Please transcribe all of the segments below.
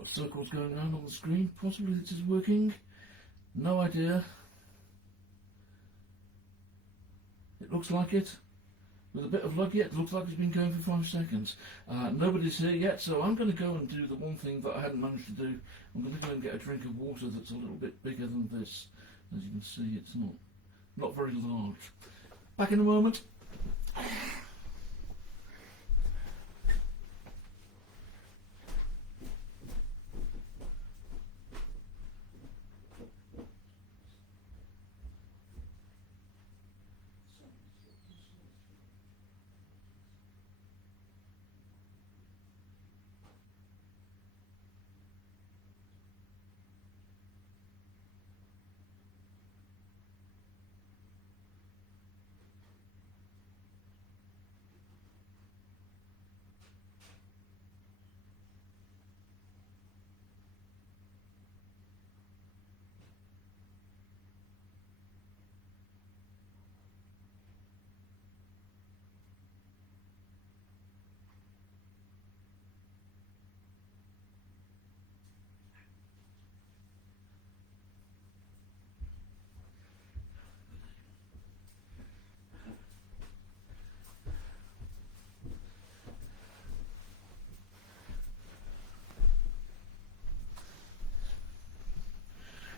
Got circles going around on the screen. Possibly this is working. No idea. It looks like it. With a bit of luck, it looks like it's been going for 5 seconds. Nobody's here yet, so I'm going to go and do the one thing that I hadn't managed to do. I'm going to go and get a drink of water that's a little bit bigger than this. As you can see, it's not very large. Back in a moment.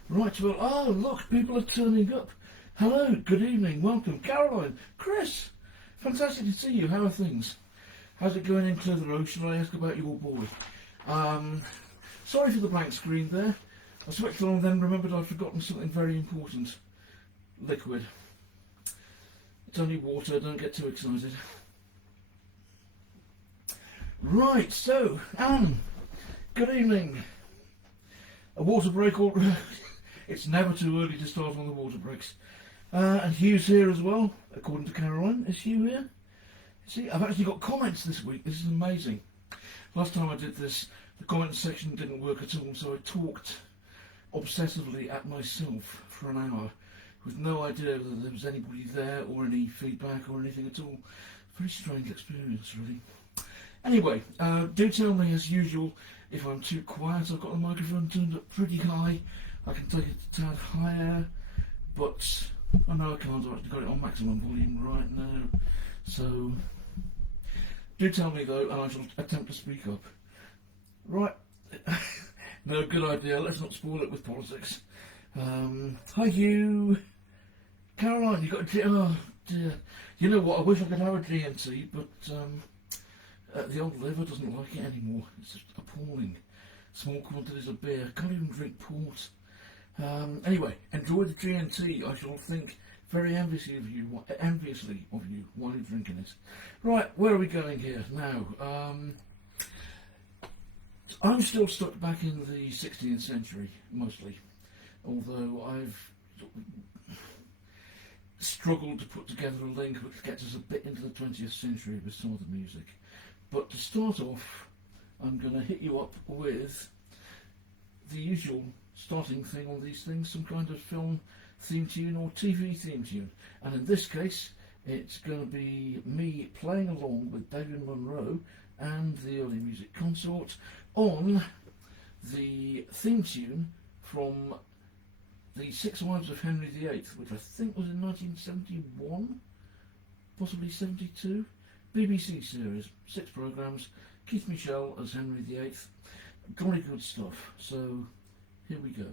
Right, well, look, people are turning up. Hello, good evening, welcome. Caroline, Chris, fantastic to see you. How are things? How's it going in Clitheroe? Should I ask about your boy? Sorry for the blank screen there. I switched on and then remembered I'd forgotten something very important. Liquid. It's only water, don't get too excited. Right, so, Alan, good evening. A water break all... It's never too early to start on the water breaks. And Hugh's here as well, according to Caroline. Is Hugh here? See, I've actually got comments this week. This is amazing. Last time I did this, the comments section didn't work at all, so I talked obsessively at myself for an hour with no idea whether there was anybody there or any feedback or anything at all. Very strange experience, really. Anyway, do tell me as usual if I'm too quiet. I've got the microphone turned up pretty high. I can take it a tad higher, but I know I can't. I've got it on maximum volume right now. So do tell me though, and I shall attempt to speak up. Right. No, good idea. Let's not spoil it with politics. Hi Hugh. Caroline, you got a... Oh dear. You know what, I wish I could have a GNT, but the old liver doesn't like it anymore. It's just appalling. Small quantities of beer. Can't even drink port. Anyway, enjoy the GNT. I shall think very enviously of you while you're drinking it. Right, where are we going here now? I'm still stuck back in the 16th century, mostly. Although I've struggled to put together a link which gets us a bit into the 20th century with some of the music. But to start off, I'm going to hit you up with the usual starting thing on these things, some kind of film theme tune or TV theme tune. And in this case, it's going to be me playing along with David Munro and the Early Music Consort on the theme tune from The Six Wives of Henry VIII, which I think was in 1971, possibly 72. BBC series, 6 programmes, Keith Michel as Henry VIII. Golly good stuff. So, here we go.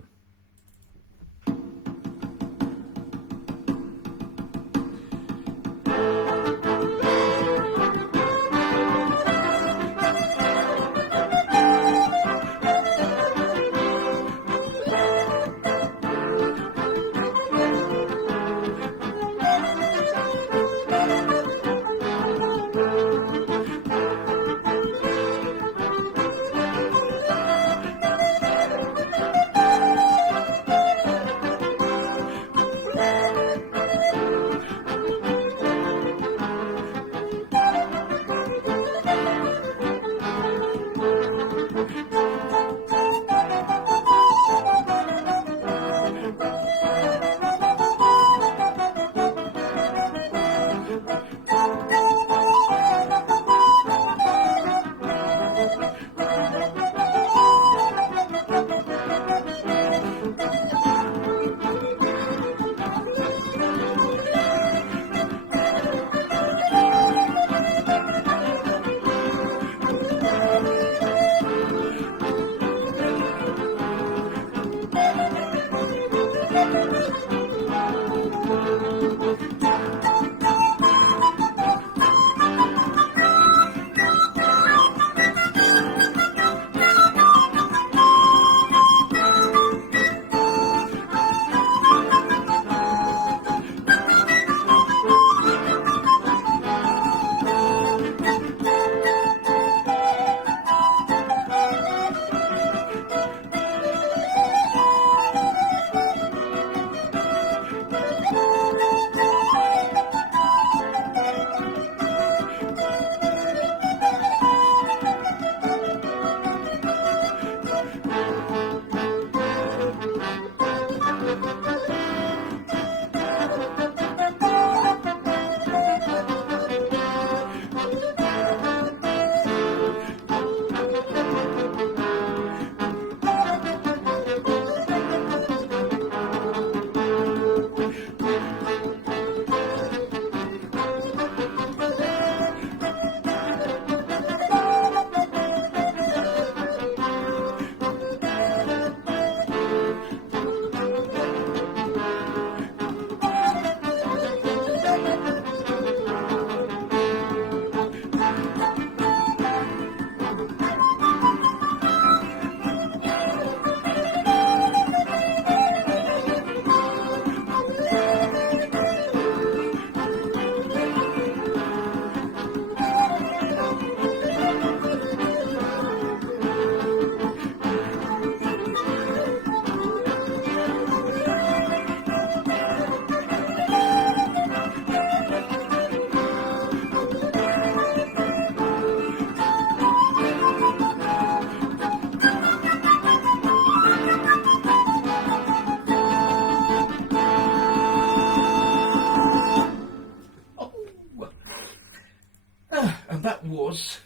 was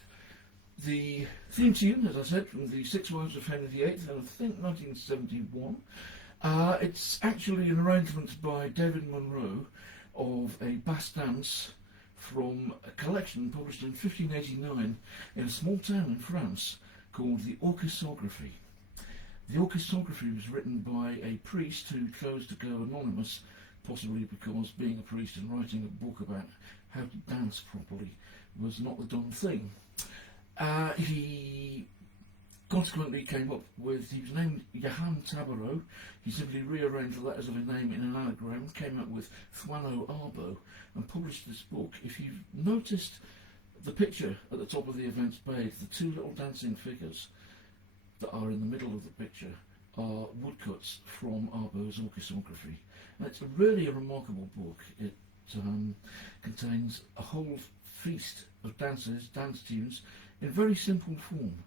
the theme tune, as I said, from the Six Wives of Henry VIII, and I think 1971. It's actually an arrangement by David Munro of a bass dance from a collection published in 1589 in a small town in France called the Orchesography. The Orchesography was written by a priest who chose to go anonymous, possibly because being a priest and writing a book about how to dance properly was not the done thing. He consequently came up with, he was named Johann Tabarot. He simply rearranged the letters of his name in an anagram, came up with Thuano Arbo, and published this book. If you've noticed the picture at the top of the events page, the two little dancing figures that are in the middle of the picture are woodcuts from Arbo's Orchesography. And it's really a remarkable book. It contains a whole feast of dances, dance tunes, in very simple form.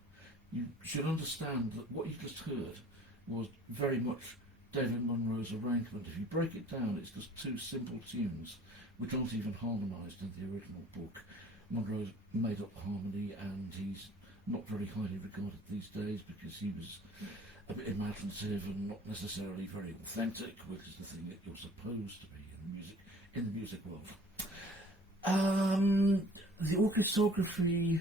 You should understand that what you just heard was very much David Munro's arrangement. If you break it down, it's just two simple tunes which aren't even harmonised in the original book. Munro's made up the harmony, and he's not very highly regarded these days because he was a bit imaginative and not necessarily very authentic, which is the thing that you're supposed to be in the music world. The Orchesography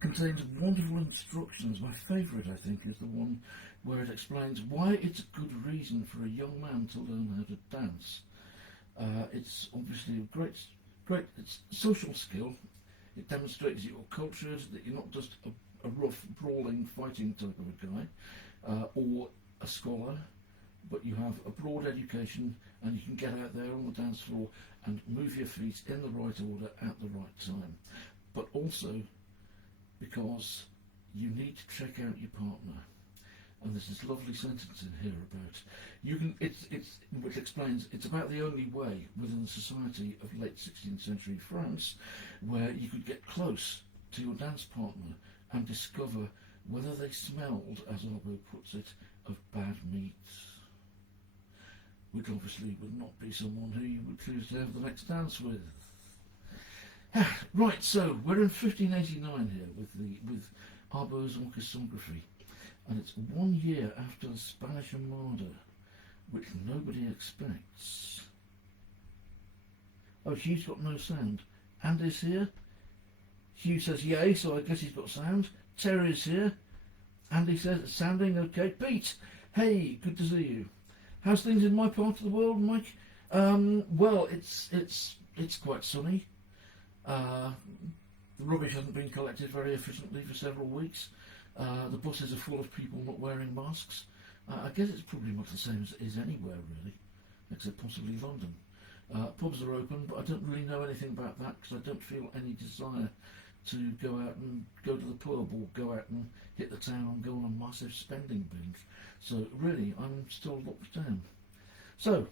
contains wonderful instructions. My favourite, I think, is the one where it explains why it's a good reason for a young man to learn how to dance. It's obviously a great it's social skill. It demonstrates you're cultured, that you're not just a rough, brawling, fighting type of a guy, or a scholar, but you have a broad education and you can get out there on the dance floor and move your feet in the right order at the right time. But also because you need to check out your partner. And there's this lovely sentence in here about which explains it's about the only way within the society of late 16th century France where you could get close to your dance partner and discover whether they smelled, as Arbo puts it, of bad meat. Which obviously would not be someone who you would choose to have the next dance with. Right, so we're in 1589 here with Arbo's Orchesography, and it's 1 year after the Spanish Armada, which nobody expects. Oh, Hugh's got no sound. Andy's here. Hugh says yay, so I guess he's got sound. Terry's here. Andy says it's sounding okay. Pete, hey, good to see you. How's things in my part of the world, Mike? Well, it's quite sunny. The rubbish hasn't been collected very efficiently for several weeks. The buses are full of people not wearing masks. I guess it's probably much the same as it is anywhere, really, except possibly London. Pubs are open, but I don't really know anything about that because I don't feel any desire to go out and go to the pub or go out and hit the town and go on a massive spending binge. So really, I'm still locked down. So,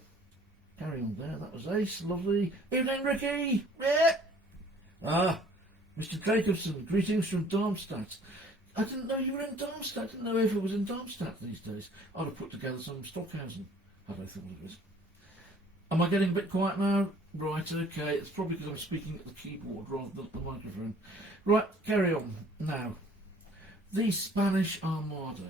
carry on there. That was Ace. Lovely. Evening, Ricky. Yeah. Mr. Jacobson. Greetings from Darmstadt. I didn't know you were in Darmstadt. I didn't know if it was in Darmstadt these days. I'd have put together some Stockhausen had I thought of it. Am I getting a bit quiet now? Right, okay. It's probably because I'm speaking at the keyboard rather than at the microphone. Right, carry on. Now, the Spanish Armada,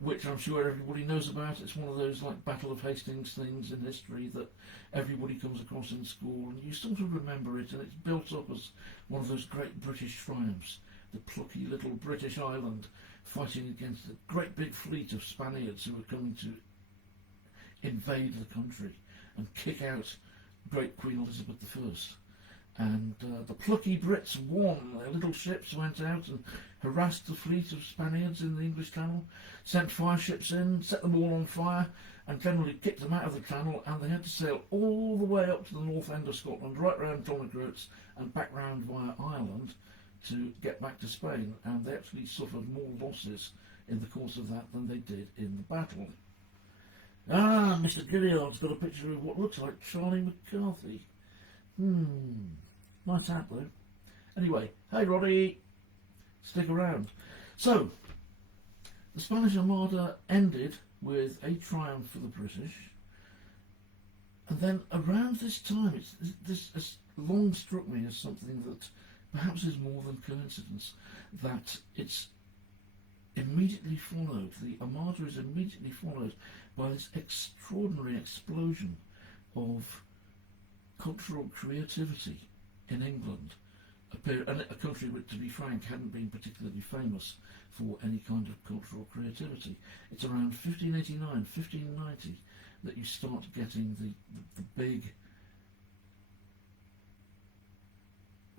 which I'm sure everybody knows about. It's one of those like Battle of Hastings things in history that everybody comes across in school, and you sort of remember it, and it's built up as one of those great British triumphs. The plucky little British island fighting against a great big fleet of Spaniards who were coming to invade the country and kick out great Queen Elizabeth I. And the plucky Brits won. Their little ships went out and harassed the fleet of Spaniards in the English Channel, sent fire ships in, set them all on fire, and generally kicked them out of the channel, and they had to sail all the way up to the north end of Scotland, right round Donegal and back round via Ireland to get back to Spain, and they actually suffered more losses in the course of that than they did in the battle. Ah, Mr. Gilliard's got a picture of what looks like Charlie McCarthy. Nice hat though. Anyway, hey Roddy, stick around. So, the Spanish Armada ended with a triumph for the British, and then around this time, this has long struck me as something that perhaps is more than coincidence that it's immediately followed, the Armada is immediately followed by this extraordinary explosion of cultural creativity in England, a country which, to be frank, hadn't been particularly famous for any kind of cultural creativity. It's around 1589, 1590 that you start getting the big,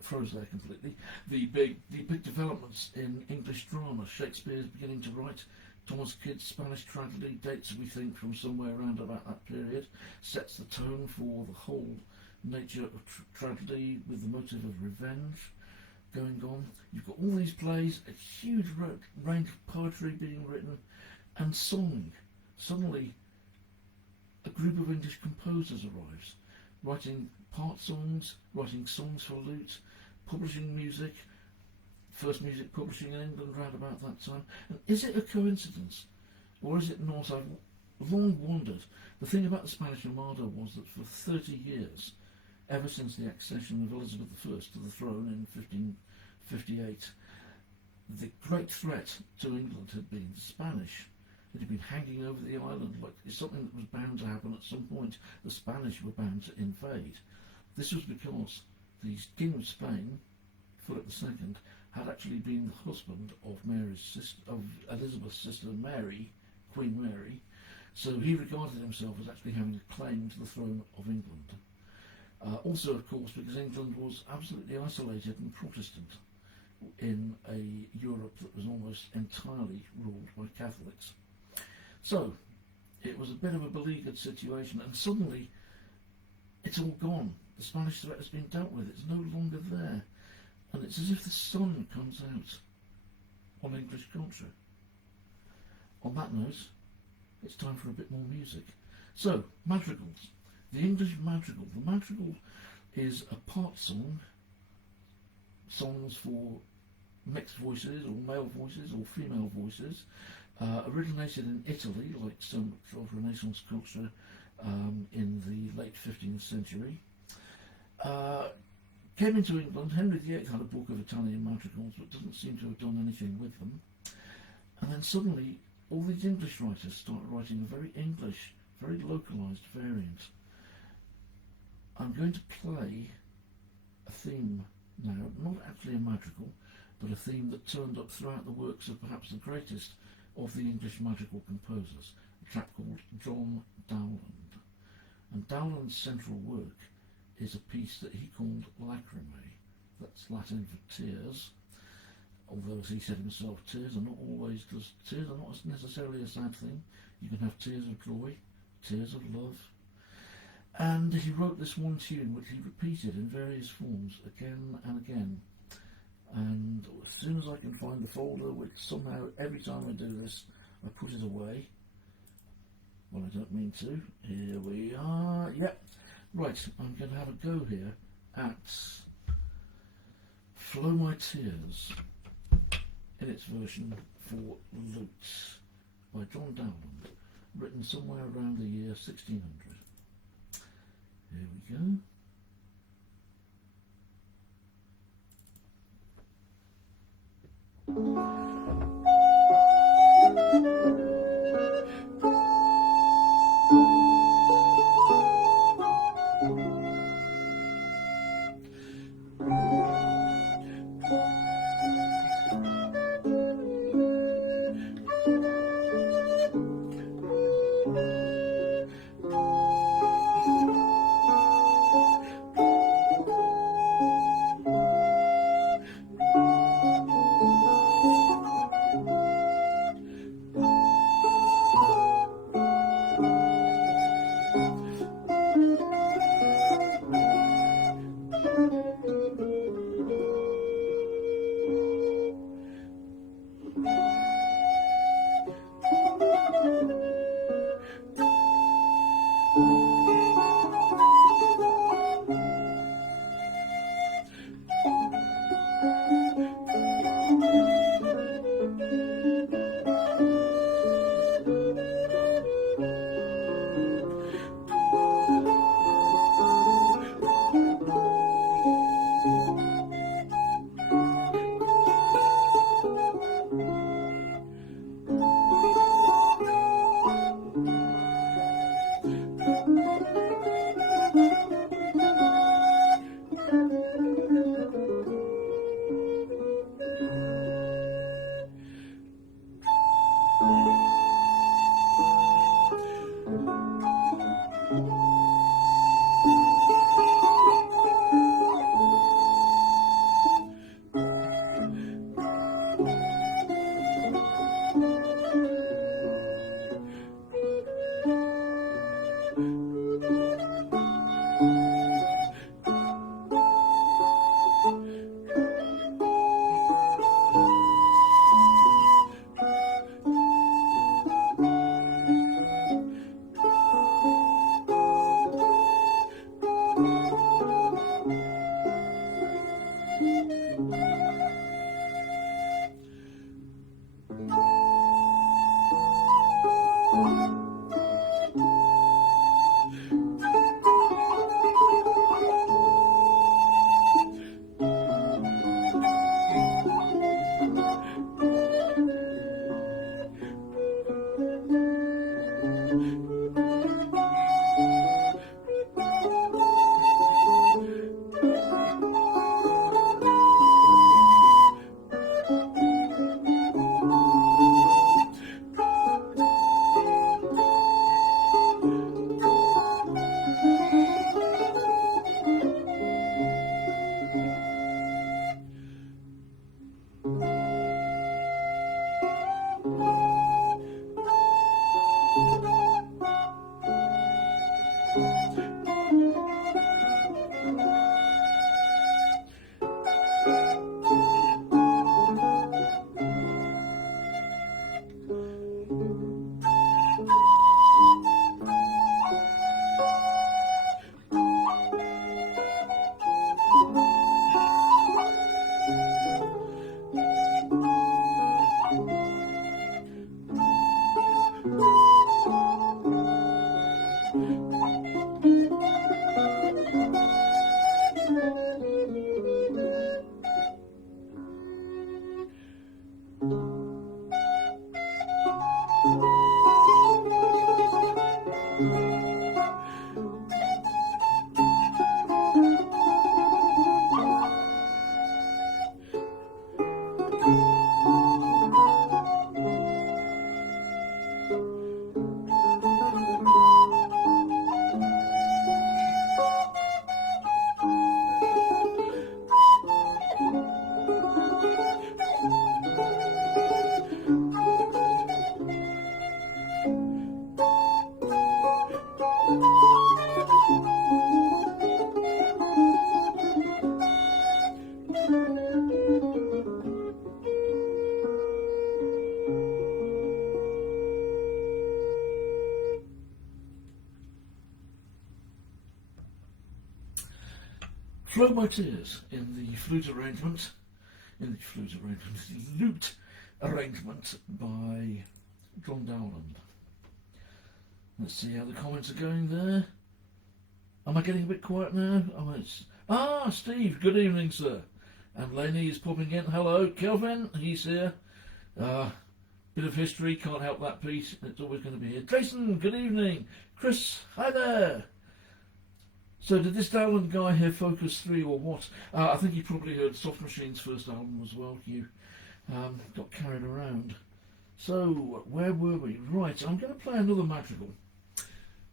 froze there completely, the big developments in English drama. Shakespeare's beginning to write. Thomas Kyd's Spanish tragedy dates, we think, from somewhere around about that period, sets the tone for the whole nature of tragedy with the motive of revenge going on. You've got all these plays, a huge range of poetry being written, and song. Suddenly, a group of English composers arrives, writing part songs, writing songs for lute, publishing music, first music publishing in England around about that time. And is it a coincidence, or is it not? I've long wondered. The thing about the Spanish Armada was that for 30 years, ever since the accession of Elizabeth I to the throne in 1558, the great threat to England had been the Spanish. It had been hanging over the island like it's something that was bound to happen at some point. The Spanish were bound to invade. This was because the King of Spain, Philip II, had actually been the husband of Elizabeth's sister Mary, Queen Mary. So he regarded himself as actually having a claim to the throne of England. Also, of course, because England was absolutely isolated and Protestant in a Europe that was almost entirely ruled by Catholics. So, it was a bit of a beleaguered situation, and suddenly it's all gone. The Spanish threat has been dealt with. It's no longer there. And it's as if the sun comes out on English culture. On that note, it's time for a bit more music. So, madrigals. The English madrigal. The madrigal is a part song, songs for mixed voices, or male voices, or female voices, originated in Italy, like so much of Renaissance culture in the late 15th century. Came into England. Henry VIII had a book of Italian madrigals, but doesn't seem to have done anything with them. And then suddenly, all these English writers started writing a very English, very localised variant. I'm going to play a theme now, not actually a madrigal, but a theme that turned up throughout the works of perhaps the greatest of the English madrigal composers, a chap called John Dowland. And Dowland's central work is a piece that he called Lacrimae. That's Latin for tears, although, as he said himself, tears are not necessarily a sad thing. You can have tears of joy, tears of love. And he wrote this one tune which he repeated in various forms again and again. And as soon as I can find the folder, which somehow every time I do this I put it away, well, I don't mean to. Here we are. Yep. Right, I'm going to have a go here at Flow My Tears in its version for lute by John Dowland, written somewhere around the year 1600. Here we go. Flow My Tears in the flute arrangement, the lute arrangement by John Dowland. Let's see how the comments are going there. Am I getting a bit quiet now? Steve, good evening, sir. And Laney is popping in. Hello, Kelvin, he's here. Bit of history, can't help that piece. It's always going to be here. Jason, good evening. Chris, hi there. So did this Dowland guy hear Focus 3 or what? I think he probably heard Soft Machine's first album as well. You got carried around. So, where were we? Right, I'm going to play another Madrigal.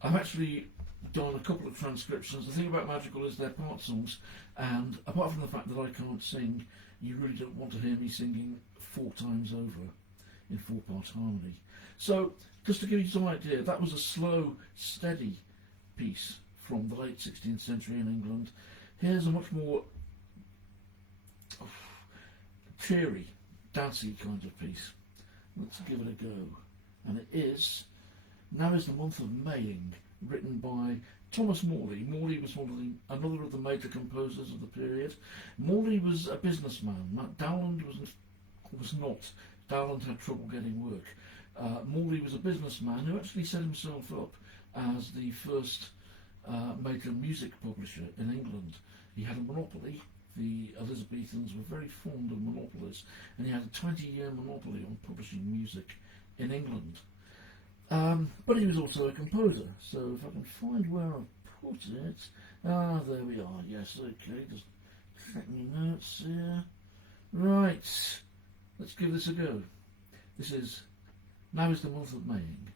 I've actually done a couple of transcriptions. The thing about Madrigal is they're part songs, and apart from the fact that I can't sing, you really don't want to hear me singing 4 times over in 4-part harmony. So, just to give you some idea, that was a slow, steady piece from the late 16th century in England. Here's a much more cheery, dancey kind of piece. Let's give it a go. And it is Now Is the Month of Maying, written by Thomas Morley. Morley was another of the major composers of the period. Morley was a businessman. Dowland was not. Dowland had trouble getting work. Morley was a businessman who actually set himself up as the first major music publisher in England. He had a monopoly. The Elizabethans were very fond of monopolies, and he had a 20-year monopoly on publishing music in England. But he was also a composer, so if I can find where I've put it... there we are, yes, okay, just check my notes here. Right, let's give this a go. This is Now Is the Month of Maying.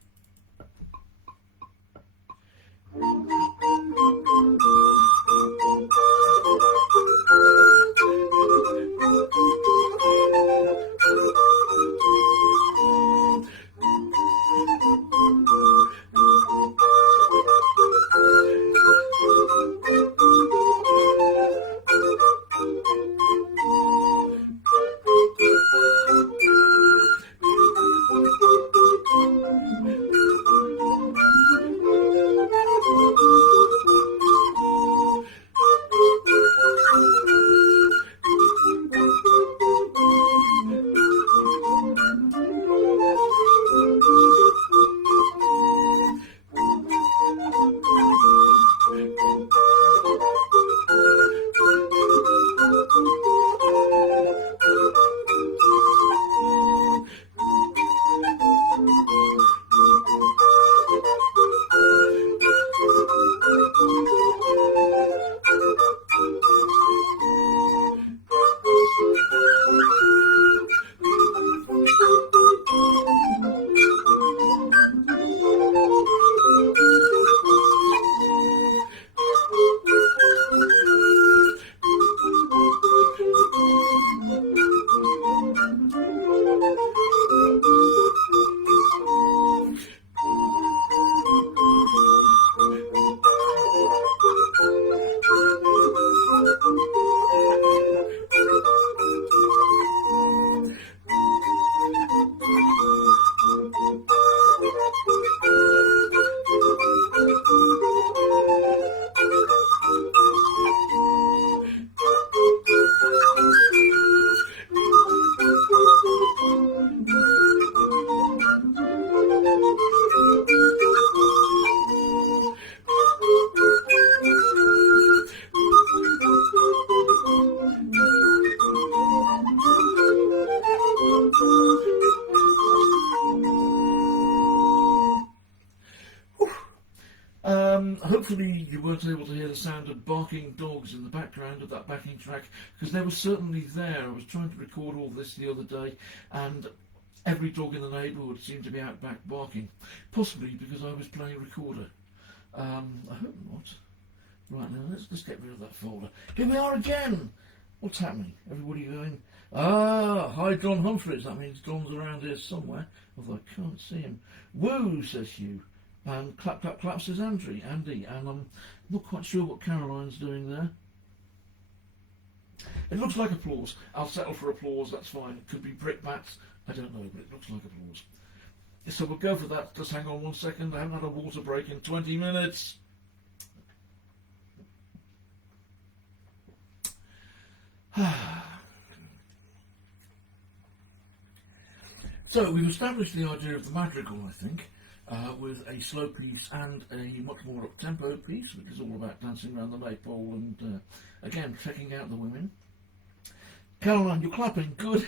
Hopefully you weren't able to hear the sound of barking dogs in the background of that backing track, because they were certainly there. I was trying to record all this the other day, and every dog in the neighbourhood seemed to be out back barking, possibly because I was playing recorder. I hope not. Right, now let's just get rid of that folder. Here we are again! What's happening? Everybody going, hi John Humphreys. That means John's around here somewhere, although I can't see him. Woo, says Hugh. And clap, clap, clap, says Andy. And I'm not quite sure what Caroline's doing there. It looks like applause. I'll settle for applause, that's fine. It could be brickbats, I don't know, but it looks like applause. So we'll go for that. Just hang on 1 second. I haven't had a water break in 20 minutes. So we've established the idea of the madrigal, I think, with a slow piece and a much more up-tempo piece, which is all about dancing around the maypole and, again, checking out the women. Caroline, you're clapping, good.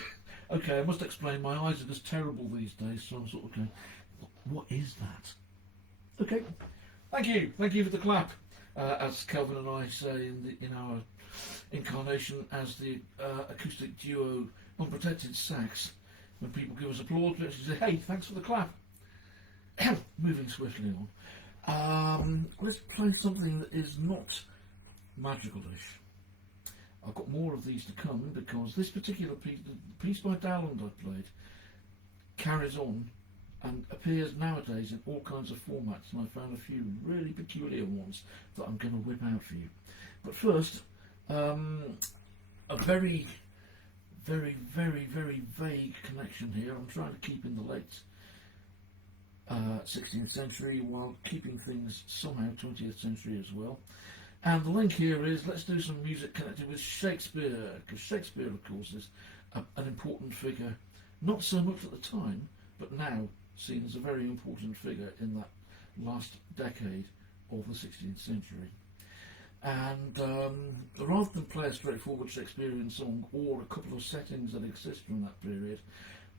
Okay, I must explain, my eyes are just terrible these days, so I'm sort of going, what is that? Okay, thank you for the clap. As Kelvin and I say in our incarnation as the acoustic duo Unprotected Sax, when people give us applause, we actually say, hey, thanks for the clap. Moving swiftly on. Let's play something that is not madrigal-ish. I've got more of these to come because this particular piece, the piece by Dowland I played, carries on and appears nowadays in all kinds of formats, and I found a few really peculiar ones that I'm going to whip out for you. But first, a very vague connection here. I'm trying to keep in the late 16th century while keeping things somehow 20th century as well. And the link here is, let's do some music connected with Shakespeare, because Shakespeare, of course, is an important figure, not so much at the time, but now seen as a very important figure in that last decade of the 16th century. And rather than play a straightforward Shakespearean song or a couple of settings that exist from that period,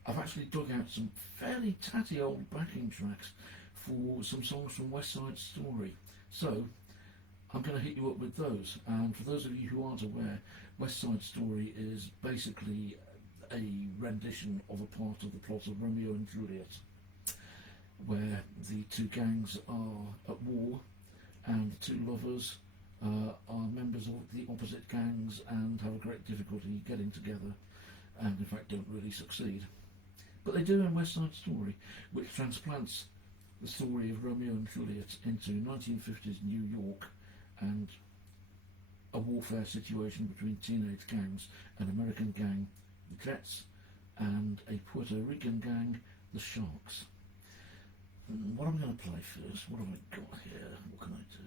I've actually dug out some fairly tatty old backing tracks for some songs from West Side Story. So I'm going to hit you up with those. And for those of you who aren't aware, West Side Story is basically a rendition of a part of the plot of Romeo and Juliet, where the two gangs are at war and the two lovers are members of the opposite gangs and have a great difficulty getting together, and in fact don't really succeed. But they do in West Side Story, which transplants the story of Romeo and Juliet into 1950s New York and a warfare situation between teenage gangs, an American gang, the Jets, and a Puerto Rican gang, the Sharks. What am I going to play first? What have I got here? What can I do?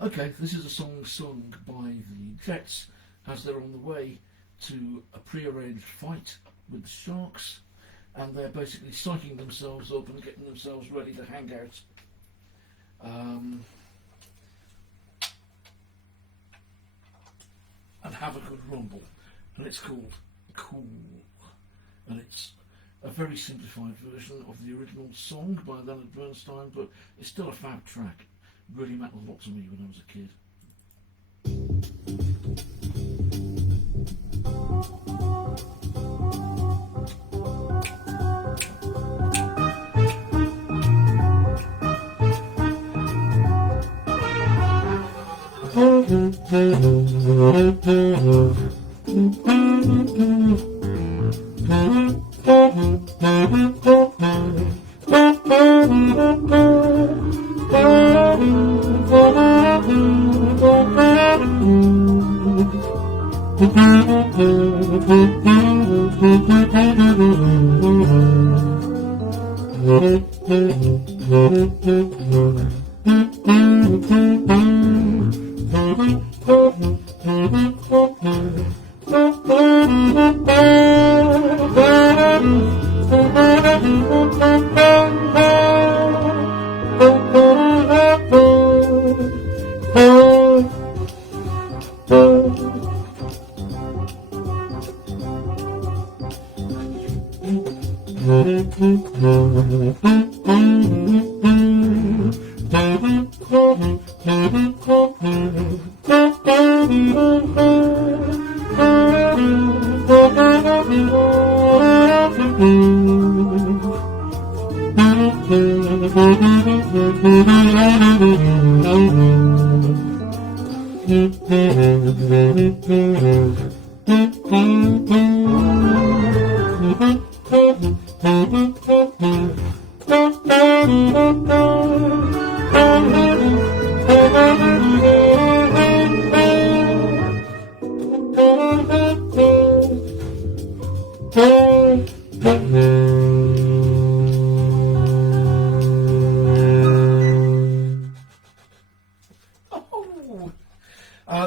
Okay, this is a song sung by the Jets as they're on the way to a prearranged fight with the Sharks, and they're basically psyching themselves up and getting themselves ready to hang out. And have a good rumble. And it's called Cool. And it's a very simplified version of the original song by Leonard Bernstein, but it's still a fab track. Really meant a lot to me when I was a kid.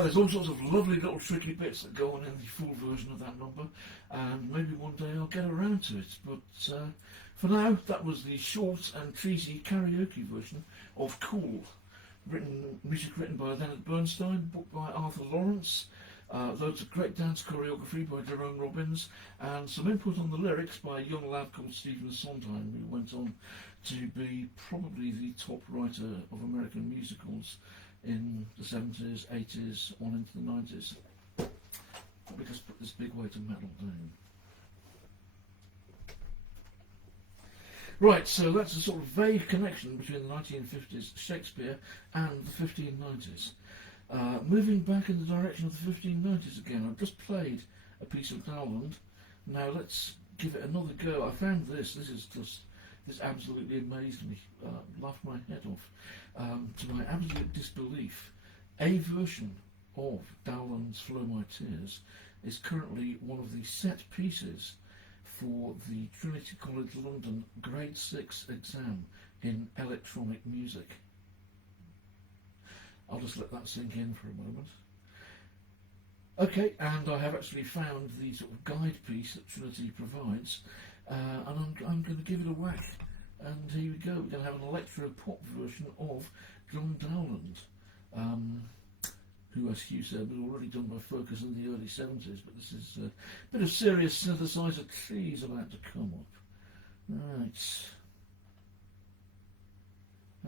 There's all sorts of little tricky bits that go on in the full version of that number, and maybe one day I'll get around to it. But for now, that was the short and treaty karaoke version of Cool. Music written by Leonard Bernstein, book by Arthur Lawrence, loads of great dance choreography by Jerome Robbins, and some input on the lyrics by a young lad called Stephen Sondheim, who went on to be probably the top writer of American musicals in the 70s, 80s, on into the 90s. Probably just put this big weight of metal down. Right, so that's a sort of vague connection between the 1950s Shakespeare and the 1590s. Moving back in the direction of the 1590s again, I've just played a piece of Dowland. Now let's give it another go. I found this absolutely amazed me, laughed my head off. To my absolute disbelief, a version of Dowland's Flow My Tears is currently one of the set pieces for the Trinity College London Grade 6 exam in electronic music. I'll just let that sink in for a moment. Okay, and I have actually found the sort of guide piece that Trinity provides, and I'm going to give it a whack. And here we go, we're going to have an electro-pop version of John Dowland, who, as Hugh said, was already done by Focus in the early 70s, but this is a bit of serious synthesizer trees about to come up. Right.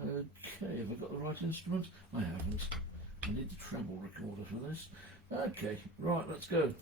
Okay, have I got the right instrument? I haven't. I need the treble recorder for this. Okay, right, let's go.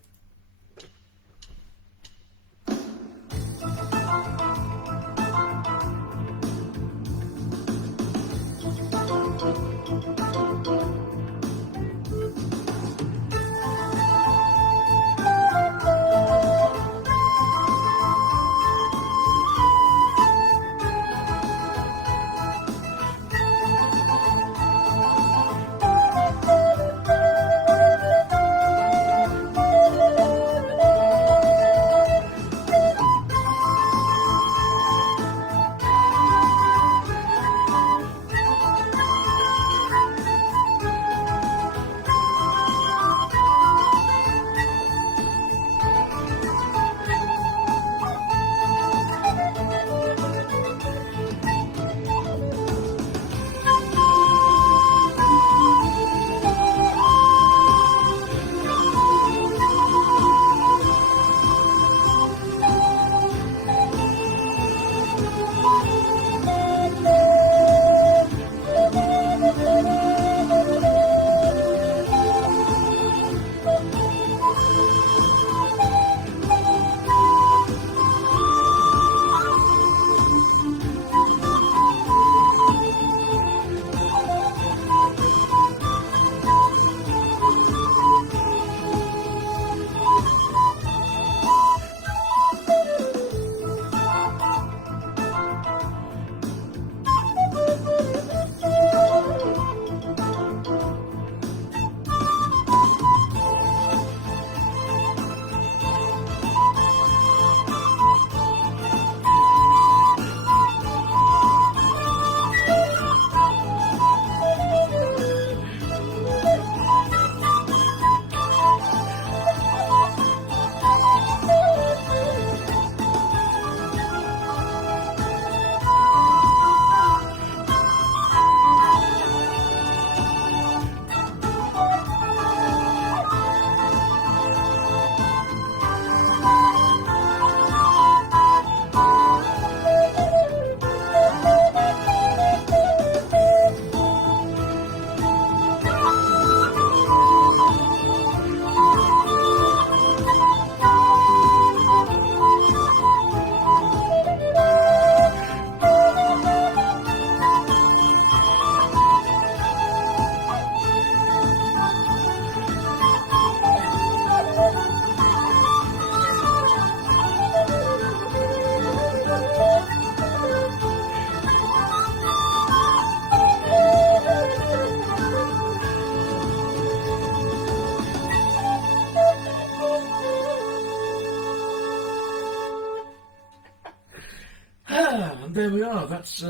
And there we are, that's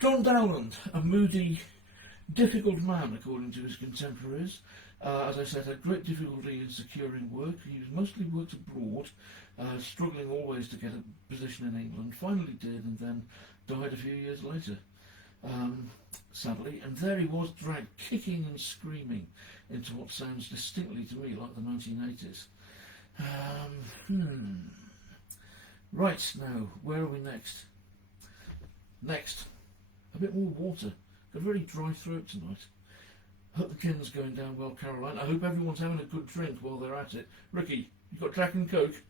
John Dowland, a moody, difficult man according to his contemporaries, As I said, had great difficulty in securing work. He was mostly worked abroad, struggling always to get a position in England. Finally did, and then died a few years later, sadly. And there he was, dragged kicking and screaming into what sounds distinctly to me like the 1980s. Right, now, where are we next? Next, a bit more water. Got a very dry throat tonight. Hope the kin's going down well, Caroline. I hope everyone's having a good drink while they're at it. Ricky, you got Jack and Coke?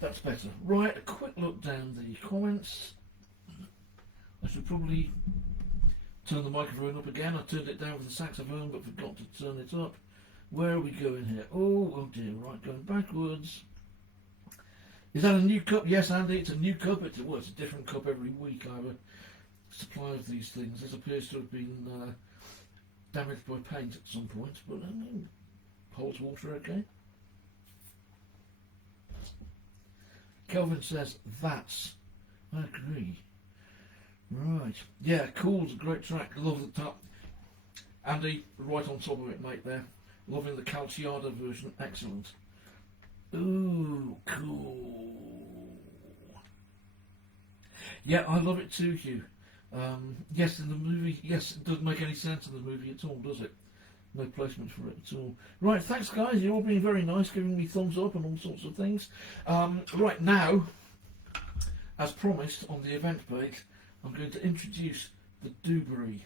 That's better. Right, a quick look down the comments. I should probably turn the microphone up again. I turned it down for the saxophone but forgot to turn it up. Where are we going here? Oh dear, right, going backwards. Is that a new cup? Yes, Andy, it's a new cup. It's a different cup every week. I have a supply of these things. This appears to have been damaged by paint at some point, but I mean, holds water okay. Kelvin says, that's. I agree. Right. Yeah, Cool's a great track. Love the top. Andy, right on top of it, mate, there. Loving the Calciada version. Excellent. Ooh, cool. Yeah, I love it too, Hugh. Yes, in the movie, yes, it doesn't make any sense in the movie at all, does it? No placement for it at all. Right, thanks guys, you're all being very nice, giving me thumbs up and all sorts of things. Right, now, as promised on the event page, I'm going to introduce the Dewberry.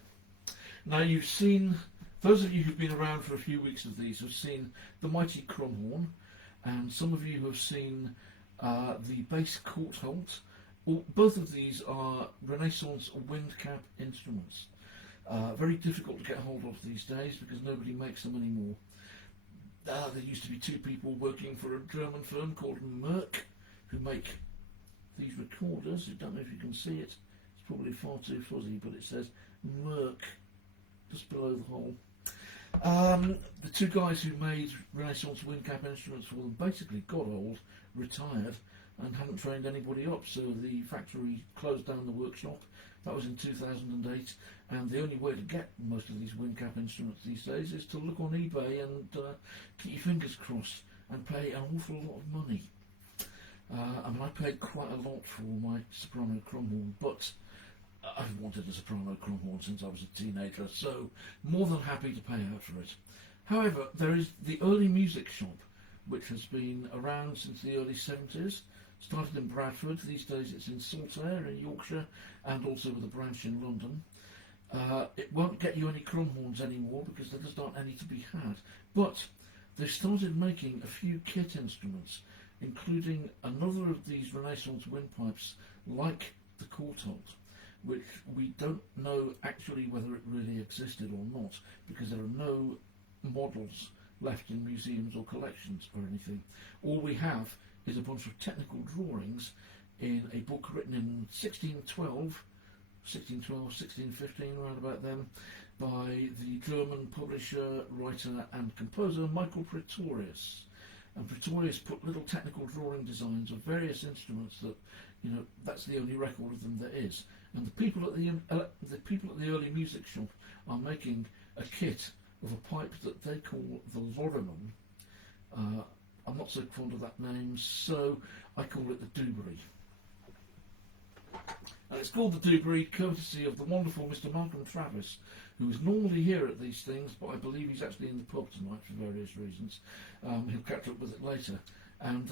Now you've seen, those of you who've been around for a few weeks of these have seen the mighty Crumhorn, and some of you have seen the bass Courtholt. Both of these are Renaissance windcap instruments. Very difficult to get hold of these days because nobody makes them anymore. There used to be two people working for a German firm called Merck who make these recorders. I don't know if you can see it. It's probably far too fuzzy, but it says Merck just below the hole. The two guys who made Renaissance windcap instruments for them basically got old, retired, and hadn't trained anybody up, so the factory closed down the workshop. That was in 2008, and the only way to get most of these windcap instruments these days is to look on eBay and keep your fingers crossed and pay an awful lot of money. I mean, I paid quite a lot for my soprano Crumhorn, but I've wanted a soprano Crumhorn since I was a teenager, so more than happy to pay out for it. However, there is the Early Music Shop, which has been around since the early 70s. Started in Bradford, these days it's in Saltaire in Yorkshire, and also with a branch in London. It won't get you any Crumhorns anymore because there just aren't any to be had, but they've started making a few kit instruments, including another of these Renaissance windpipes like the Courtholt, which we don't know actually whether it really existed or not, because there are no models left in museums or collections or anything. All we have is a bunch of technical drawings in a book written in 1615, around about then, by the German publisher, writer and composer Michael Pretorius. And Pretorius put little technical drawing designs of various instruments that, you know, that's the only record of them there is. And the people at the Early Music Shop are making a kit of a pipe that they call the Lorimer. I'm not so fond of that name, so I call it the Dewberry. And it's called the Dewberry courtesy of the wonderful Mr. Malcolm Travis, who is normally here at these things, but I believe he's actually in the pub tonight for various reasons. He'll catch up with it later. And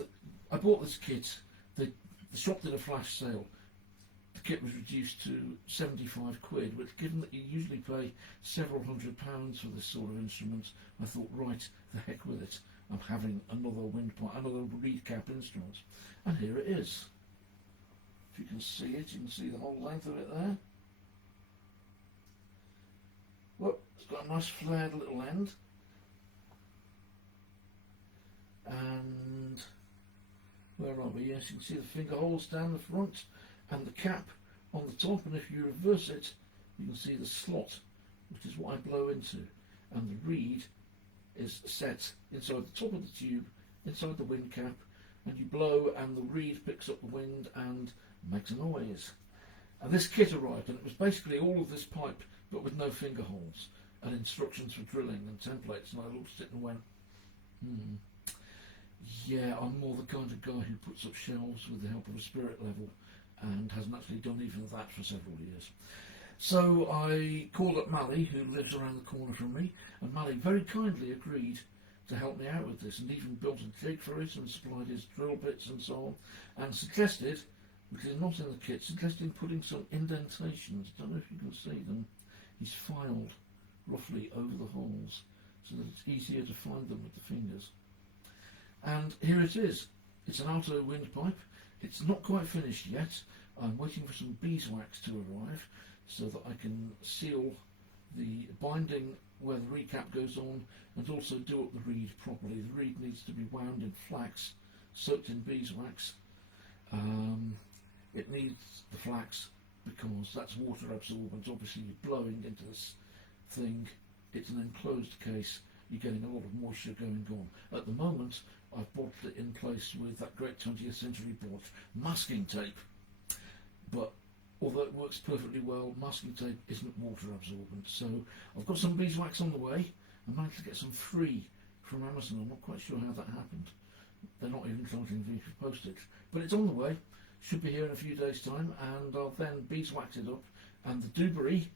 I bought this kit. The shop did a flash sale. The kit was reduced to 75 quid, which, given that you usually pay several £100s for this sort of instrument, I thought, right, the heck with it. I'm having another windpipe, another reed cap instrument. And here it is. If you can see it, you can see the whole length of it there. Well, it's got a nice flared little end. And where are we? Yes, you can see the finger holes down the front and the cap on the top, and if you reverse it, you can see the slot, which is what I blow into, and the reed is set inside the top of the tube, inside the wind cap, and you blow and the reed picks up the wind and makes a noise. And this kit arrived, and it was basically all of this pipe but with no finger holes, and instructions for drilling and templates, and I looked at it and went, yeah, I'm more the kind of guy who puts up shelves with the help of a spirit level and hasn't actually done even that for several years. So I called up Mally, who lives around the corner from me, and Mally very kindly agreed to help me out with this, and even built a jig for it and supplied his drill bits and so on, and suggested, which is not in the kit, suggesting putting some indentations, I don't know if you can see them, he's filed roughly over the holes so that it's easier to find them with the fingers. And here it is. It's an Alto windpipe. It's not quite finished yet. I'm waiting for some beeswax to arrive so that I can seal the binding where the recap goes on and also do up the reed properly. The reed needs to be wound in flax, soaked in beeswax. It needs the flax because that's water absorbent. Obviously you're blowing into this thing. It's an enclosed case. You're getting a lot of moisture going on. At the moment, I've bodged it in place with that great 20th century bodge, masking tape. But although it works perfectly well, masking tape isn't water absorbent. So I've got some beeswax on the way. I managed to get some free from Amazon. I'm not quite sure how that happened. They're not even charging me for postage. But it's on the way. Should be here in a few days' time, and I'll then beeswax it up. And the Dubry,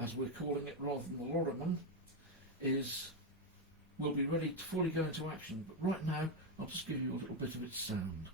as we're calling it rather than the Lorriman, will be ready to fully go into action. But right now, I'll just give you a little bit of its sound.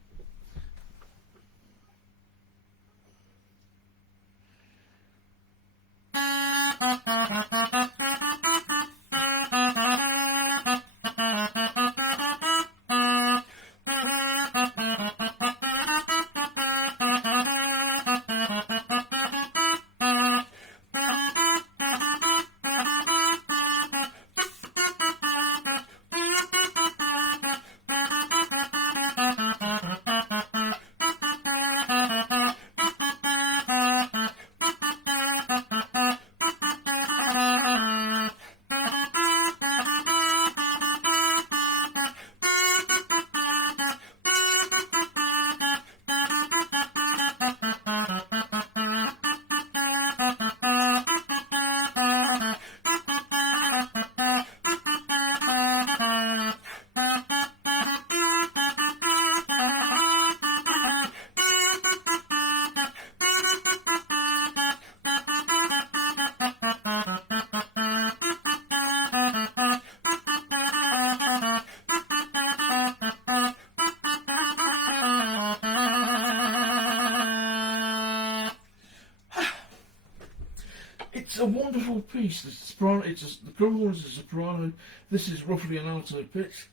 It's a wonderful piece. The soprano, the drum horn is a soprano. This is roughly an alto pitch.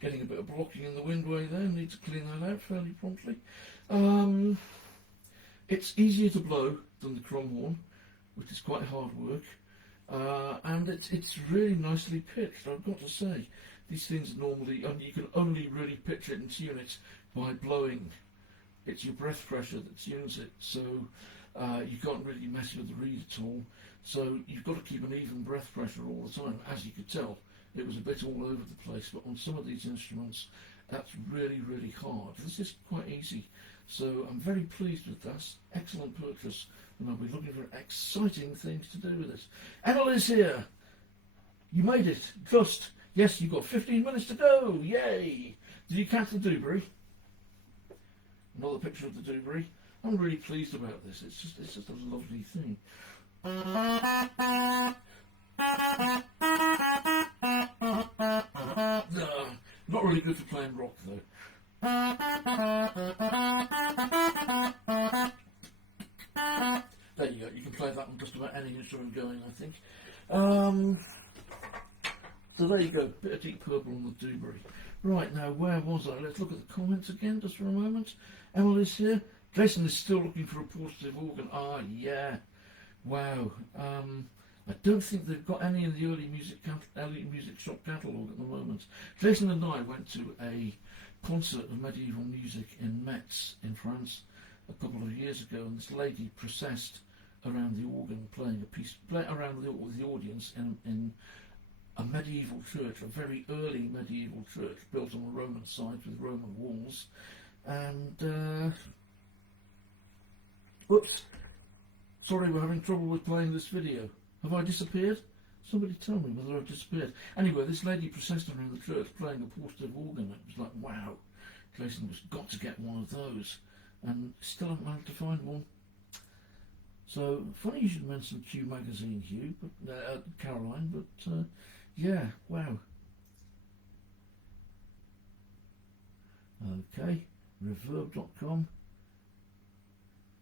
Getting a bit of blocking in the windway there. Need to clean that out fairly promptly. It's easier to blow than the drum horn, which is quite hard work. And it's really nicely pitched, I've got to say. These things normally, and you can only really pitch it and tune it by blowing. It's your breath pressure that tunes it, so you can't really mess with the reed at all. So you've got to keep an even breath pressure all the time. As you could tell, it was a bit all over the place, but on some of these instruments, that's really, really hard. This is quite easy. So I'm very pleased with that. Excellent purchase, and I'll be looking for exciting things to do with it. Emil is here. You made it. Just. Yes, you've got 15 minutes to go. Yay! Did you catch the Dubry? Another picture of the Dubry. I'm really pleased about this. It's just a lovely thing. Not really good for playing rock though. There you go. You can play that on just about any instrument going, I think. So there you go. Bit of Deep Purple on the Dubry. Right, now where was I? Let's look at the comments again just for a moment. Emily's here. Jason is still looking for a portative organ. Ah, yeah. Wow. I don't think they've got any in the early music shop catalogue at the moment. Jason and I went to a concert of medieval music in Metz in France a couple of years ago, and this lady processed around the organ, playing a piece, around the audience in a medieval church, a very early medieval church built on a Roman site with Roman walls, and Sorry, we're having trouble with playing this video. Have I disappeared? Somebody tell me whether I've disappeared. Anyway, this lady processed around the church playing a portative organ. It was like, wow, Clayton has got to get one of those. And still haven't managed to find one. So, funny you should mention Q Magazine, Hugh, but, Caroline, but yeah, wow. Okay, reverb.com.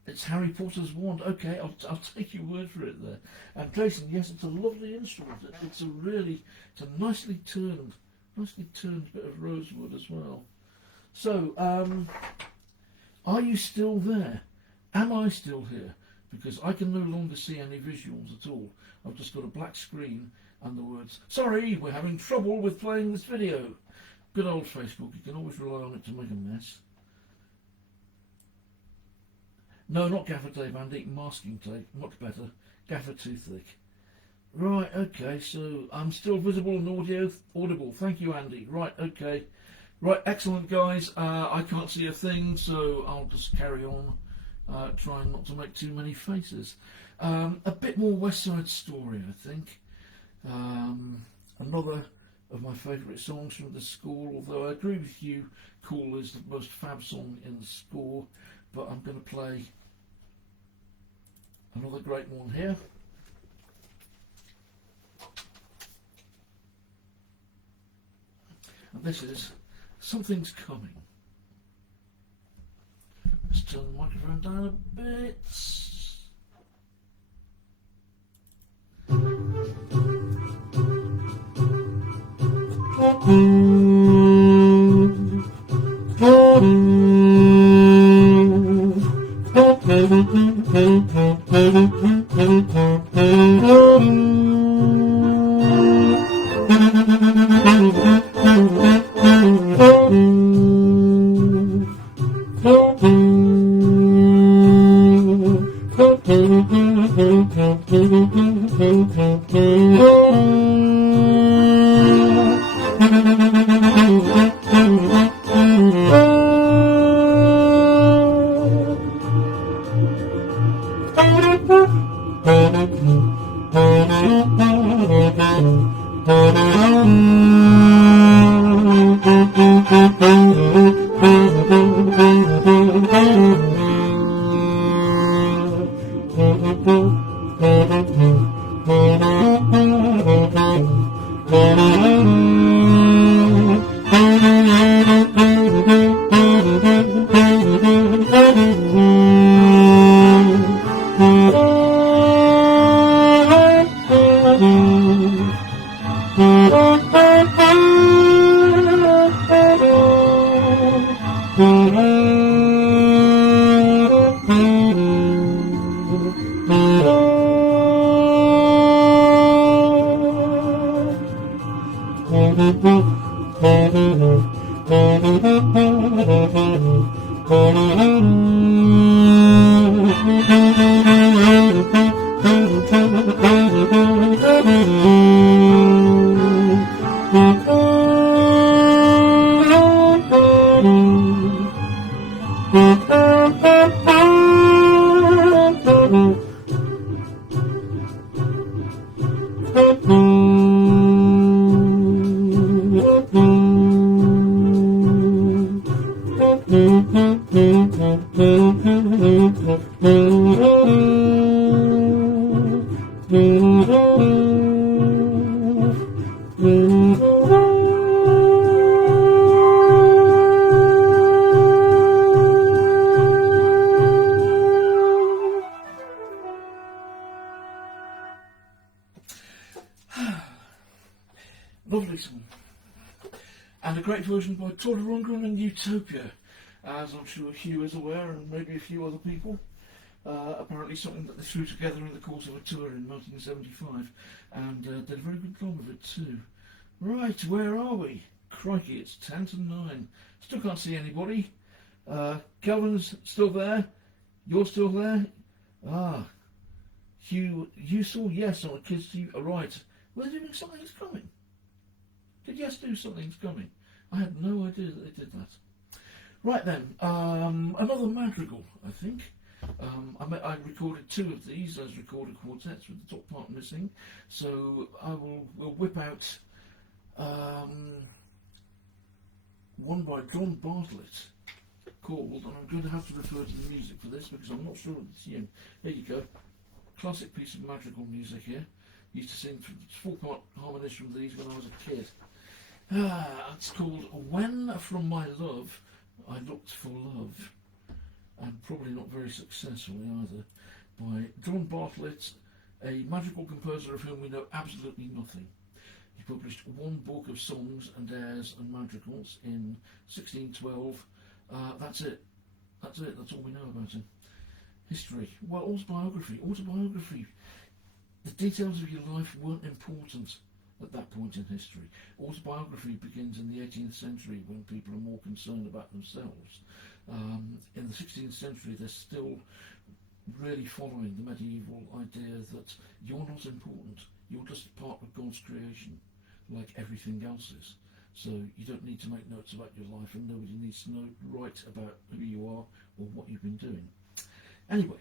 It's Harry Potter's wand. Okay, I'll take your word for it there. And Clayton, yes, it's a lovely instrument. It's a nicely turned bit of rosewood as well. So, are you still there? Am I still here? Because I can no longer see any visuals at all. I've just got a black screen and the words, sorry, we're having trouble with playing this video. Good old Facebook, you can always rely on it to make a mess. No, not gaffer tape, Andy, masking tape, much better. Gaffer too thick. Right, okay, so I'm still visible and audible. Thank you, Andy. Right, okay. Right, excellent, guys. I can't see a thing, so I'll just carry on, trying not to make too many faces. A bit more West Side Story, I think. Another of my favourite songs from the score, although I agree with you, Cool is the most fab song in the score, but I'm going to play another great one here. And this is Something's Coming. Let's turn the microphone down a bit. Lovely song. And a great version by Todd Rundgren and Utopia, as I'm sure Hugh is aware, and maybe a few other people. Apparently something that they threw together in the course of a tour in 1975, and did a very good job of it too. Right, where are we? Crikey, it's 10 to 9. Still can't see anybody. Kelvin's still there. You're still there. Ah, Hugh, you saw yes on a Kids TV. Right, were they doing Something's Coming? Did Yes do Something's Coming? I had no idea that they did that. Right then, another madrigal, I think. I recorded two of these as recorded quartets with the top part missing, so we'll whip out one by John Bartlett called, and I'm going to have to refer to the music for this because I'm not sure of the tune. There you go, classic piece of madrigal music here. Used to sing four-part harmonies from these when I was a kid. It's called When From My Love I Looked for Love, and probably not very successfully either, by John Bartlett, a madrigal composer of whom we know absolutely nothing. He published one book of songs and airs and madrigals in 1612. That's it. That's all we know about him. History. Well, autobiography. The details of your life weren't important at that point in history. Autobiography begins in the 18th century when people are more concerned about themselves. In the 16th century, they're still really following the medieval idea that you're not important. You're just part of God's creation, like everything else is. So you don't need to make notes about your life, and nobody needs to know right about who you are or what you've been doing. Anyway,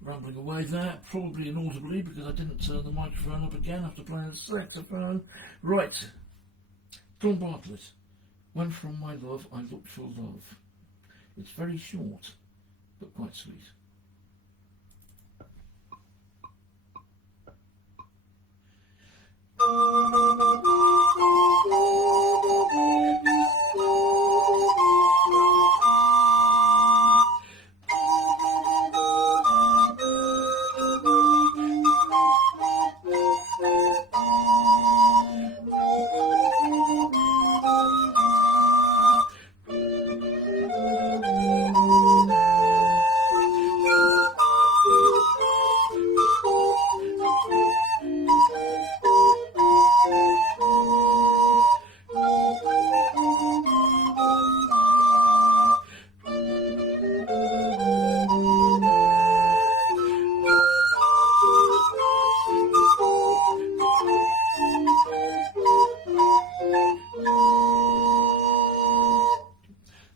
rambling away there, probably inaudibly because I didn't turn the microphone up again after playing the saxophone. Right, John Bartlett, When From My Love I Looked for Love. It's very short, but quite sweet.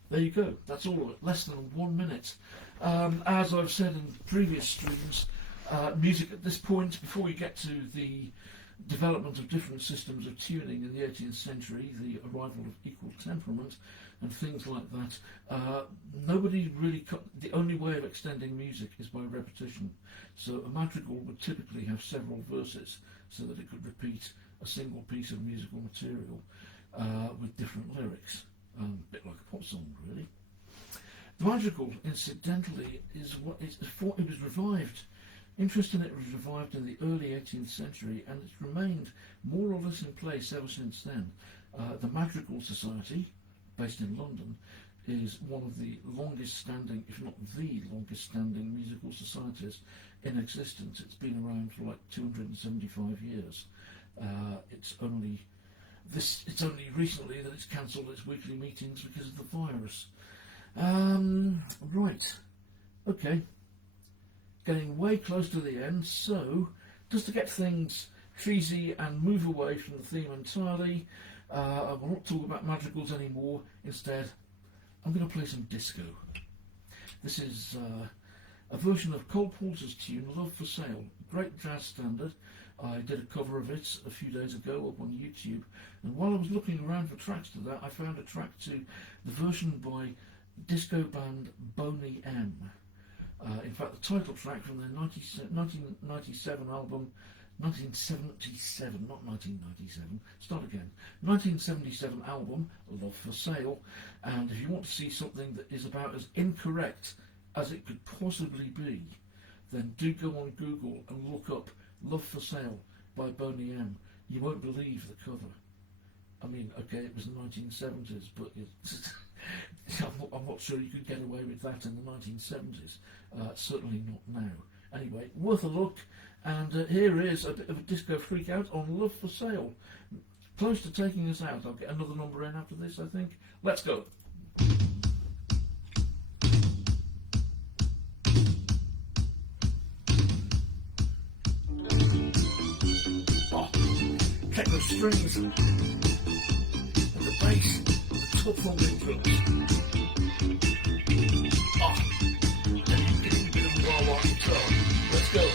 There you go, that's all of it, less than 1 minute. As I've said in previous streams, music at this point, before we get to the development of different systems of tuning in the 18th century, the arrival of equal temperament and things like that, nobody really the only way of extending music is by repetition. So a madrigal would typically have several verses so that it could repeat a single piece of musical material with different lyrics. A bit like a pop song, really. The madrigal, incidentally, it was revived. Interest in it was revived in the early 18th century, and it's remained more or less in place ever since then. The Madrigal Society, based in London, is one of the longest standing, if not the longest standing, musical societies in existence. It's been around for like 275 years. It's only recently that it's cancelled its weekly meetings because of the virus. Right, okay, getting way close to the end, so just to get things cheesy and move away from the theme entirely, I will not talk about madrigals anymore. Instead, I'm going to play some disco. This is a version of Cole Porter's tune, Love for Sale, great jazz standard. I did a cover of it a few days ago up on YouTube, and while I was looking around for tracks to that, I found a track to the version by disco band Boney M. In fact, the title track from their 1997 album, 1977, not 1997, start again, 1977 album, Love for Sale. And if you want to see something that is about as incorrect as it could possibly be, then do go on Google and look up Love for Sale by Boney M. You won't believe the cover. I mean, okay, it was the 1970s, but I'm not sure you could get away with that in the 1970s. Certainly not now. Anyway, worth a look. And here is a bit of a disco freak out on Love for Sale. Close to taking us out. I'll get another number in after this, I think. Let's go. Check the strings and the bass, the top from the drums. There you on guitar. Let's go.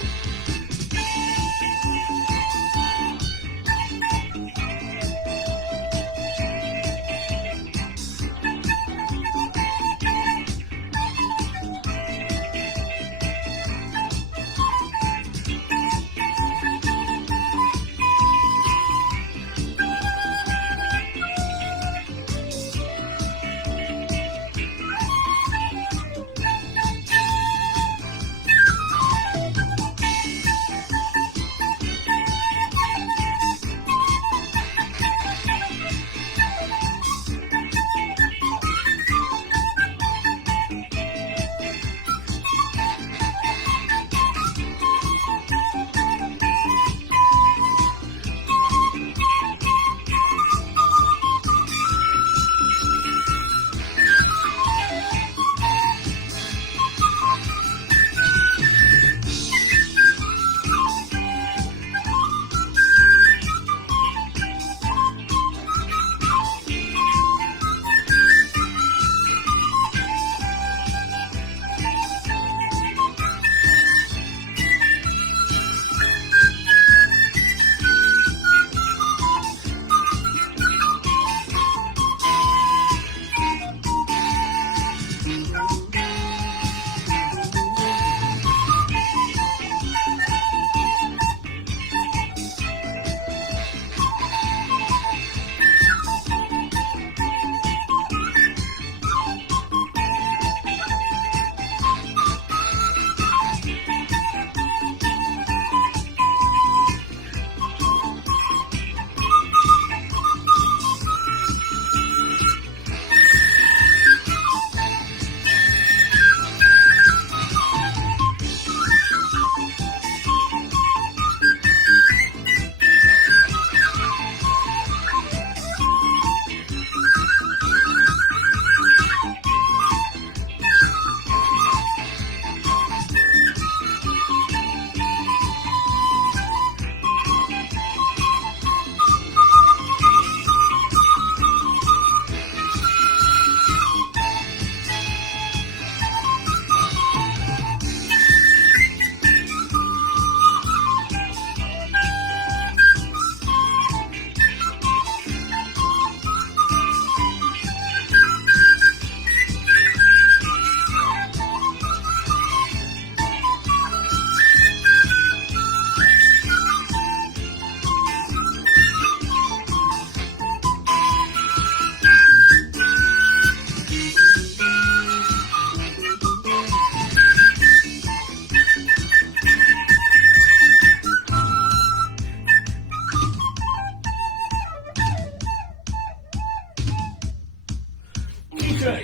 Okay.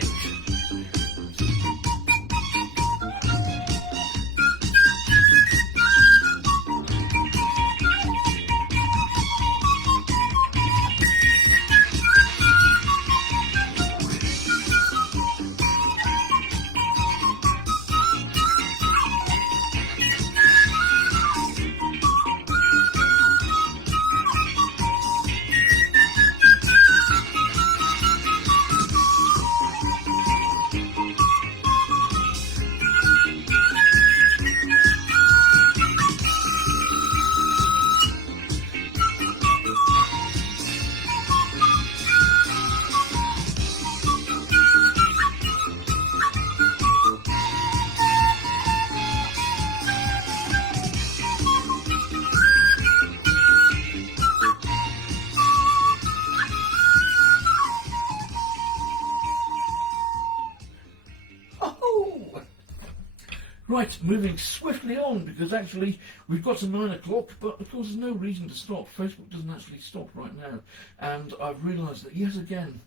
Right, moving swiftly on, because actually we've got to 9 o'clock, but of course there's no reason to stop. Facebook doesn't actually stop right now, and I've realised that yet again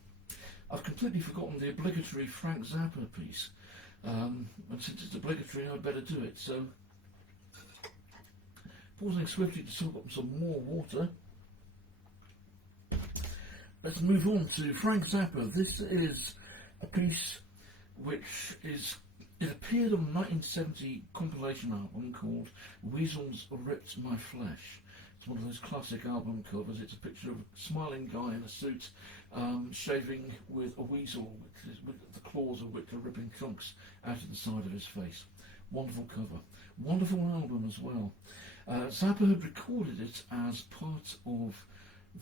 I've completely forgotten the obligatory Frank Zappa piece. And since it's obligatory, I'd better do it. So, pausing swiftly to soak up some more water. Let's move on to Frank Zappa. This is a piece which it appeared on a 1970 compilation album called Weasels Ripped My Flesh. It's one of those classic album covers. It's a picture of a smiling guy in a suit shaving with a weasel, with the claws of which are ripping chunks out of the side of his face. Wonderful cover. Wonderful album as well. Zappa had recorded it as part of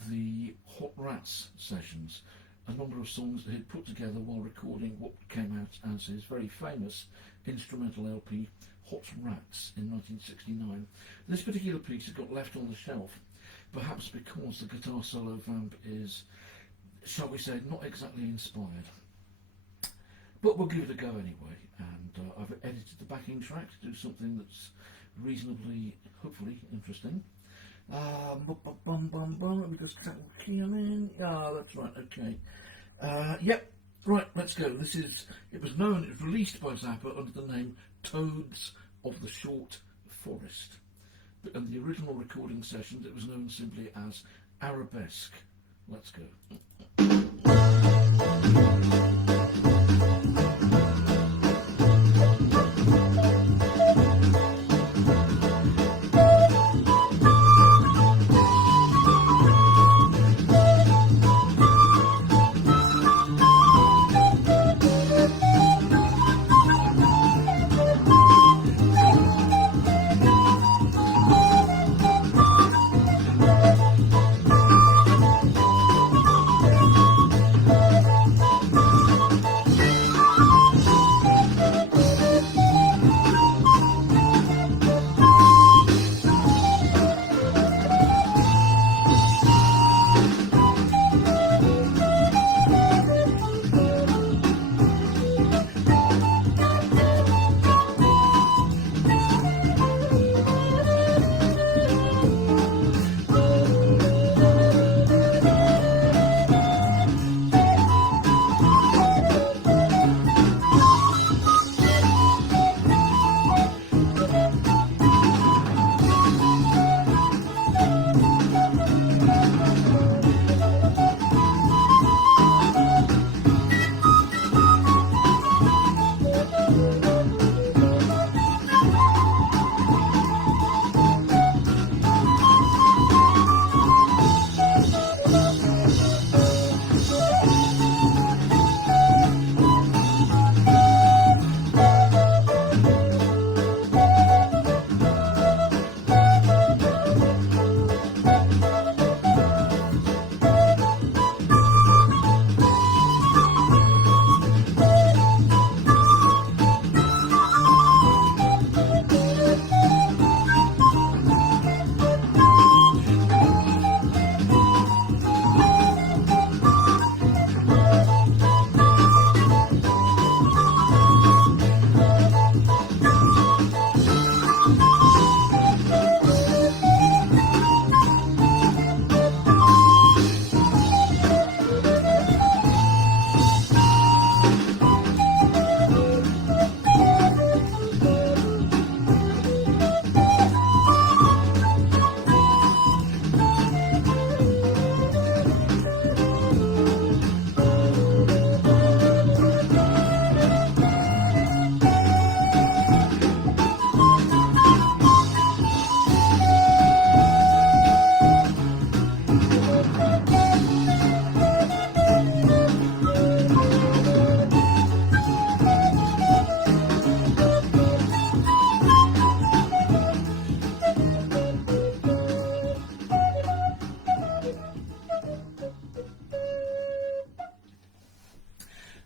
the Hot Rats sessions, a number of songs that he'd put together while recording what came out as his very famous instrumental LP, Hot Rats, in 1969. This particular piece had got left on the shelf, perhaps because the guitar solo vamp is, shall we say, not exactly inspired. But we'll give it a go anyway, and I've edited the backing track to do something that's reasonably, hopefully, interesting. Let me just track key in. Ah, that's right, okay. Yep, right, let's go. It was released by Zappa under the name Toads of the Short Forest. But in the original recording sessions, it was known simply as Arabesque. Let's go.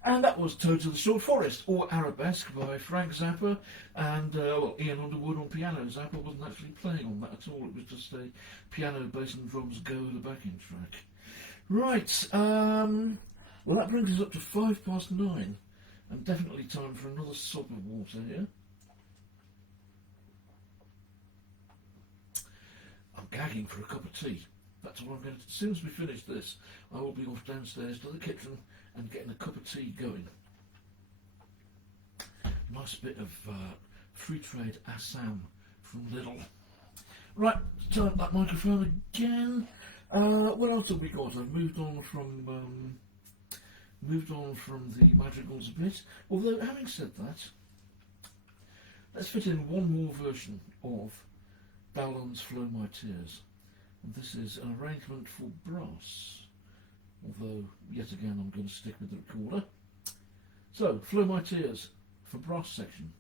And that was Toads of the Short Forest, or Arabesque, by Frank Zappa and Ian Underwood on piano. Zappa wasn't actually playing on that at all, it was just a piano, bass and drums go the backing track. Right, well that brings us up to 9:05, and definitely time for another sip of water here. I'm gagging for a cup of tea. That's what I'm going to do. As soon as we finish this, I will be off downstairs to the kitchen and getting a cup of tea going. Nice bit of free trade Assam from Lidl. Right, turn up that microphone again. What else have we got? I've moved on from the madrigals a bit. Although, having said that, let's fit in one more version of Dowland's Flow My Tears. And this is an arrangement for brass. Although, yet again, I'm going to stick with the recorder. So, Flow My Tears for brass section.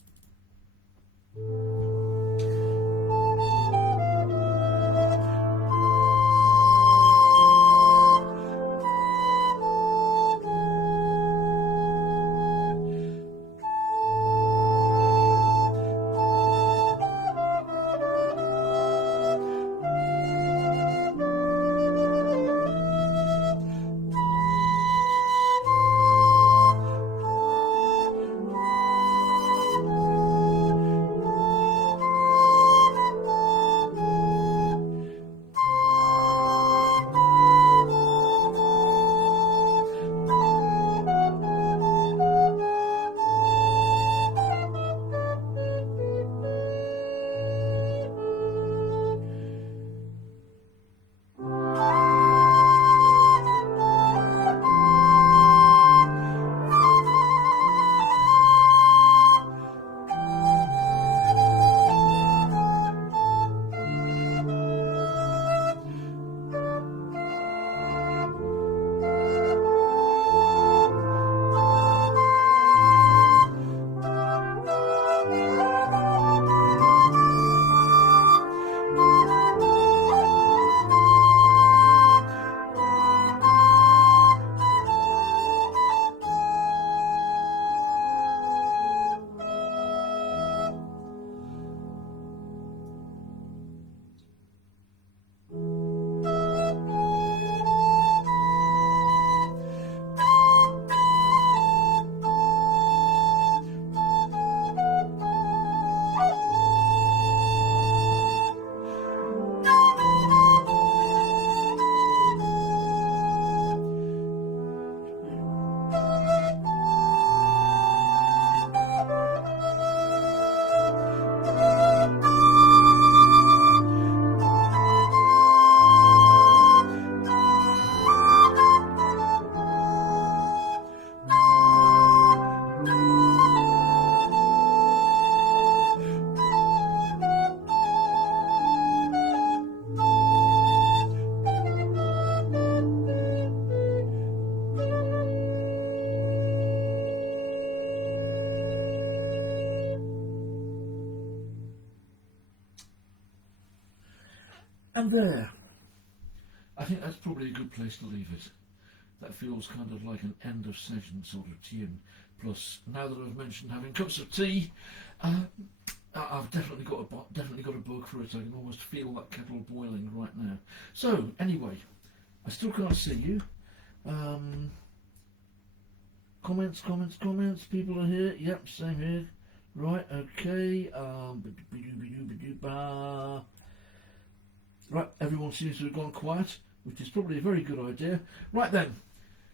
And there. I think that's probably a good place to leave it. That feels kind of like an end of session sort of tune. Plus, now that I've mentioned having cups of tea, I've definitely got a bug for it. I can almost feel that kettle boiling right now. So anyway, I still can't see you. Comments. People are here. Yep, same here. Right. Okay. Right. Everyone seems to have gone quiet, which is probably a very good idea. Right then.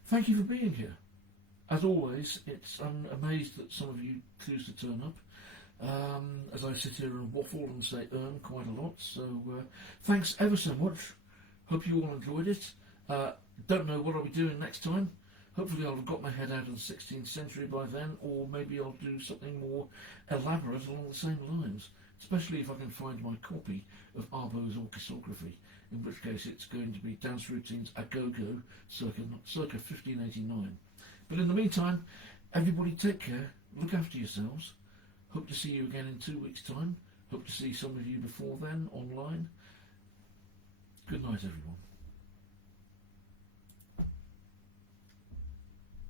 Thank you for being here. As always, I'm amazed that some of you choose to turn up. As I sit here and waffle and say quite a lot. So thanks ever so much. Hope you all enjoyed it. Don't know what I'll be doing next time. Hopefully I'll have got my head out of the 16th century by then, or maybe I'll do something more elaborate along the same lines, especially if I can find my copy of Arbo's Orchesography, in which case it's going to be Dance Routines a Go-Go circa 1589. But in the meantime, everybody take care, look after yourselves. Hope to see you again in 2 weeks' time. Hope to see some of you before then online. Good night, everyone.